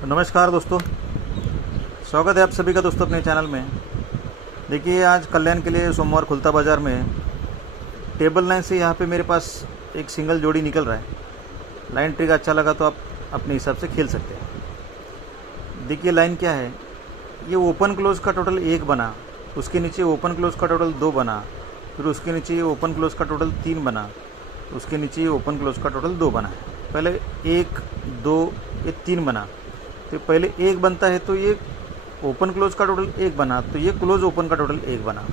नमस्कार दोस्तों, स्वागत है आप सभी का दोस्तों अपने चैनल में। देखिए, आज कल्याण के लिए सोमवार खुलता बाज़ार में टेबल लाइन से यहाँ पे मेरे पास एक सिंगल जोड़ी निकल रहा है। लाइन ट्रिक अच्छा लगा तो आप अपने हिसाब से खेल सकते हैं। देखिए लाइन क्या है, ये ओपन क्लोज का टोटल 1 बना, उसके नीचे ओपन क्लोज का टोटल 2 बना, फिर उसके नीचे ये ओपन क्लोज का टोटल 3 बना, उसके नीचे ये ओपन क्लोज का टोटल 2 बना है। पहले 1 2 ये 3 बना, तो पहले 1 बनता है तो ये ओपन क्लोज का टोटल 1 बना, तो ये क्लोज ओपन का टोटल 1 बना।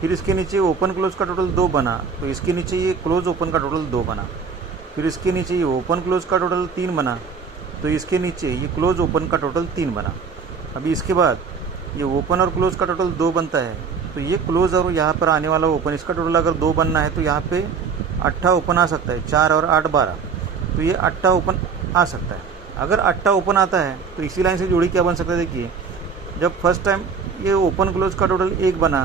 फिर इसके नीचे ओपन क्लोज का टोटल 2 बना, तो इसके नीचे ये क्लोज ओपन का टोटल 2 बना। फिर इसके नीचे ये ओपन क्लोज का टोटल 3 बना, तो इसके नीचे ये क्लोज ओपन का टोटल 3 बना। अभी इसके बाद ये ओपन और क्लोज का टोटल 2 बनता है, तो ये क्लोज और यहाँ पर आने वाला ओपन, इसका टोटल अगर 2 बनना है तो यहाँ पे 8 ओपन आ सकता है, 4 और 8 12, तो ये 8 ओपन आ सकता है। अगर 8 ओपन आता है तो इसी लाइन से जोड़ी क्या बन सकता है। देखिए, जब फर्स्ट टाइम ये ओपन क्लोज का टोटल 1 बना,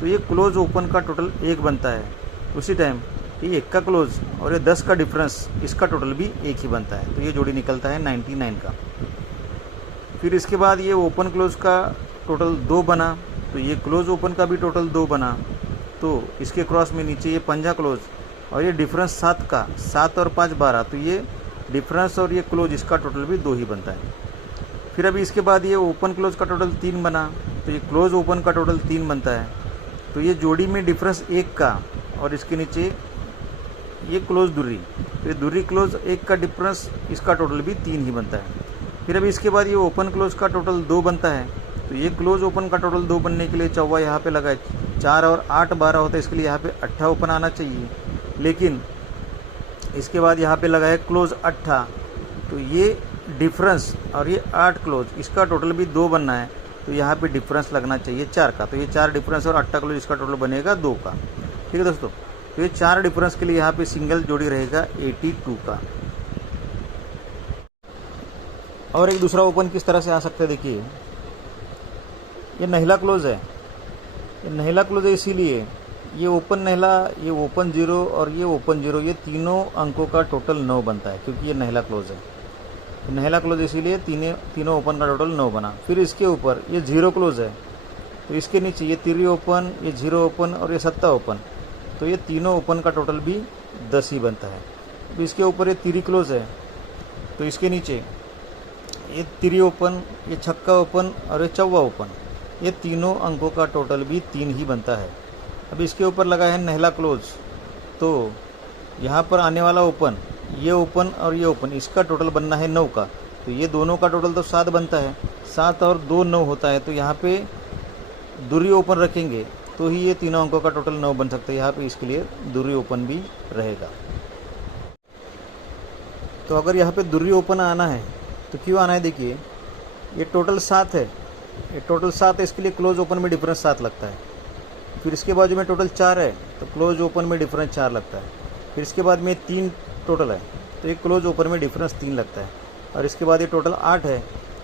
तो ये क्लोज ओपन का टोटल 1 बनता है। उसी टाइम ये 1 का क्लोज और ये 10 का डिफरेंस, इसका टोटल भी 1 ही बनता है, तो ये जोड़ी निकलता है 99 का। फिर इसके बाद ये ओपन क्लोज का टोटल 2 बना, तो ये क्लोज ओपन का भी टोटल 2 बना, तो इसके क्रॉस में नीचे ये पंजा क्लोज और ये डिफरेंस 7 का, 7 और 5 12, तो ये डिफरेंस और ये क्लोज, इसका टोटल भी 2 ही बनता है। फिर अभी इसके बाद ये ओपन क्लोज का टोटल 3 बना, तो ये क्लोज ओपन का टोटल 3 बनता है, तो ये जोड़ी में डिफरेंस 1 का और इसके नीचे ये क्लोज दूरी, तो ये दूरी क्लोज 1 का डिफरेंस, इसका टोटल भी 3 ही बनता है। फिर अभी इसके बाद ये ओपन क्लोज का टोटल 2 बनता है, तो ये क्लोज ओपन का टोटल 2 बनने के लिए चौवा यहाँ पे लगा है, 4 और 8 12 होता है, इसके लिए यहाँ पे 8 ओपन आना चाहिए। लेकिन इसके बाद यहाँ पे लगा है क्लोज 8, तो ये डिफरेंस और ये 8 क्लोज, इसका टोटल भी 2 बनना है, तो यहाँ पे डिफरेंस लगना चाहिए 4 का, तो ये 4 डिफरेंस और 8 क्लोज, इसका टोटल बनेगा 2 का। ठीक है दोस्तों, तो ये 4 डिफरेंस के लिए यहाँ पे सिंगल जोड़ी रहेगा 82 का। और एक दूसरा ओपन किस तरह से आ सकता है, देखिए ये नहिला क्लोज है, ये नहिला क्लोज है, इसीलिए ये ओपन नहला, ये ओपन 0 और ये ओपन 0, ये तीनों अंकों का टोटल 9 बनता है, क्योंकि ये नहला क्लोज है। तो नहला क्लोज इसीलिए तीनों ओपन का टोटल 9 बना। फिर इसके ऊपर ये 0 क्लोज है, तो इसके नीचे ये 3 ओपन, ये 0 ओपन और ये 7 ओपन, तो ये तीनों ओपन का टोटल भी 10 ही बनता है। तो इसके ऊपर ये 3 क्लोज है, तो इसके नीचे ये 3 ओपन, ये 6 ओपन और ये 4 ओपन, ये तीनों अंकों का टोटल भी 3 ही बनता है। अब इसके ऊपर लगा है नहला क्लोज, तो यहाँ पर आने वाला ओपन, ये ओपन और ये ओपन, इसका टोटल बनना है 9 का, तो ये दोनों का टोटल तो 7 बनता है, 7 और 2 9 होता है, तो यहाँ पे दूरी ओपन रखेंगे तो ही ये तीनों अंकों का टोटल 9 बन सकता है। यहाँ पे इसके लिए दूरी ओपन भी रहेगा। तो अगर यहाँ पे दूरी ओपन आना है तो क्यों आना है, देखिए ये टोटल 7 है, ये टोटल 7 है, इसके लिए क्लोज ओपन में डिफरेंस 7 लगता है। फिर इसके बाजू में टोटल 4 है, तो क्लोज ओपन में डिफरेंस 4 लगता है। फिर इसके बाद में 3 टोटल है, तो ये क्लोज ओपन में डिफरेंस 3 लगता है। और इसके बाद ये टोटल 8 है,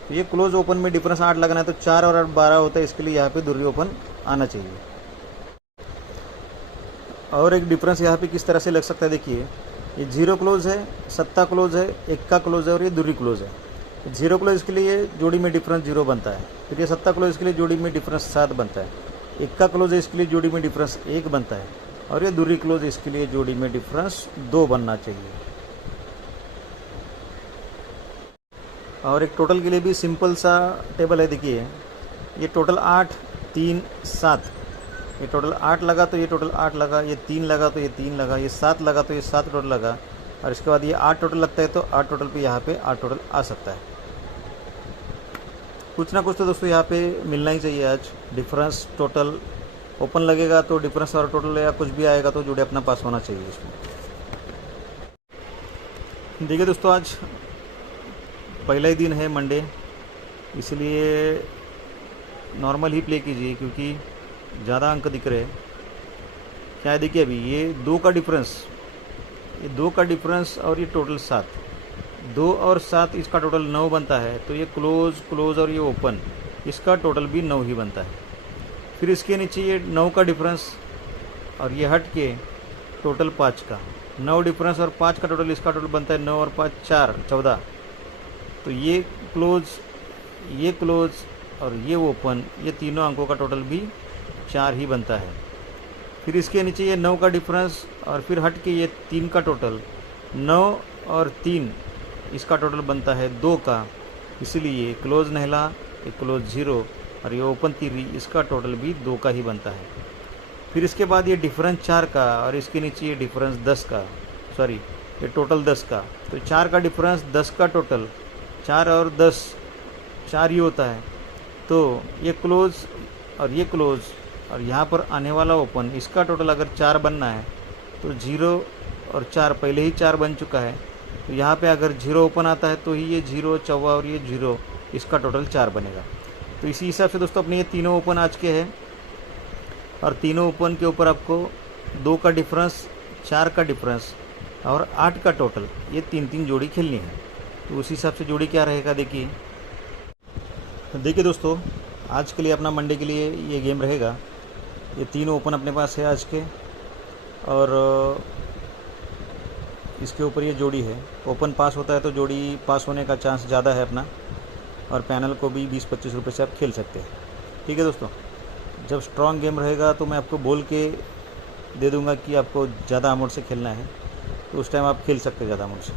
तो ये क्लोज ओपन में डिफरेंस 8 लगना है, तो 4 और 8 12 होता है, इसके लिए यहाँ पे दूरी ओपन आना चाहिए। और एक डिफरेंस यहाँ पे किस तरह से लग सकता है, देखिए ये 0 क्लोज है, 7 क्लोज है, 1 का क्लोज है और ये दूरी क्लोज है। 0 क्लोज के लिए जोड़ी में डिफरेंस 0 बनता है, फिर ये 7 क्लोज के लिए जोड़ी में डिफरेंस 7 बनता है, 1 का क्लोज है इसके लिए जोड़ी में डिफरेंस 1 बनता है, और ये दूरी क्लोज इसके लिए जोड़ी में डिफरेंस 2 बनना चाहिए। और एक टोटल के लिए भी सिंपल सा टेबल है, देखिए ये टोटल 8 3 7, ये टोटल 8 लगा तो ये टोटल 8 लगा, ये 3 लगा तो ये 3 लगा, ये 7 लगा तो ये 7 टोटल लगा, और इसके बाद ये 8 टोटल लगता है, तो 8 टोटल पे यहाँ पे 8 टोटल आ सकता है। कुछ ना कुछ तो दोस्तों यहाँ पे मिलना ही चाहिए आज। डिफरेंस टोटल ओपन लगेगा तो डिफरेंस और टोटल या कुछ भी आएगा तो जोड़ी अपना पास होना चाहिए इसमें। देखिए दोस्तों, आज पहला ही दिन है मंडे, इसलिए नॉर्मल ही प्ले कीजिए, क्योंकि ज़्यादा अंक दिख रहे हैं। क्या है, देखिए अभी ये 2 का डिफरेंस, ये 2 का डिफरेंस और ये टोटल 7, 2 और 7 इसका टोटल 9 बनता है, तो ये क्लोज क्लोज और ये ओपन, इसका टोटल भी 9 ही बनता है। फिर इसके नीचे ये 9 का डिफरेंस और ये हट के टोटल 5 का, 9 डिफरेंस और 5 का टोटल, इसका टोटल बनता है 9 और 5 14, तो ये क्लोज, ये क्लोज और ये ओपन, ये तीनों अंकों का टोटल भी 4 ही बनता है। फिर इसके नीचे ये 9 का डिफरेंस और फिर हट के ये 3 का टोटल, 9 और 3 इसका टोटल बनता है 2 का, इसलिए क्लोज नहला, ये क्लोज 0 और ये ओपन तिरी, इसका टोटल भी 2 का ही बनता है। फिर इसके बाद ये डिफरेंस 4 का और इसके नीचे ये डिफरेंस 10 का, सॉरी ये टोटल 10 का। तो 4 का डिफरेंस, 10 का टोटल, 4 और 10 4 ही होता है। तो ये क्लोज और ये क्लोज और यहाँ पर आने वाला ओपन, इसका टोटल अगर 4 बनना है तो 0 और 4 पहले ही 4 बन चुका है। तो यहाँ पे अगर 0 ओपन आता है तो ही ये 0 चौवा और ये 0, इसका टोटल 4 बनेगा। तो इसी हिसाब से दोस्तों अपने ये तीनों ओपन आज के हैं और तीनों ओपन के ऊपर आपको 2 का डिफरेंस, 4 का डिफरेंस और 8 का टोटल, ये 3-3 जोड़ी खेलनी है। तो उसी हिसाब से जोड़ी क्या रहेगा देखिए। देखिए दोस्तों, आज के लिए अपना मंडे के लिए ये गेम रहेगा। ये तीनों ओपन अपने पास है आज के और इसके ऊपर ये जोड़ी है। ओपन पास होता है तो जोड़ी पास होने का चांस ज़्यादा है अपना, और पैनल को भी 20-25 रुपये से आप खेल सकते हैं। ठीक है दोस्तों, जब स्ट्रॉन्ग गेम रहेगा तो मैं आपको बोल के दे दूंगा कि आपको ज़्यादा अमाउंट से खेलना है, तो उस टाइम आप खेल सकते हैं ज़्यादा अमाउंट से।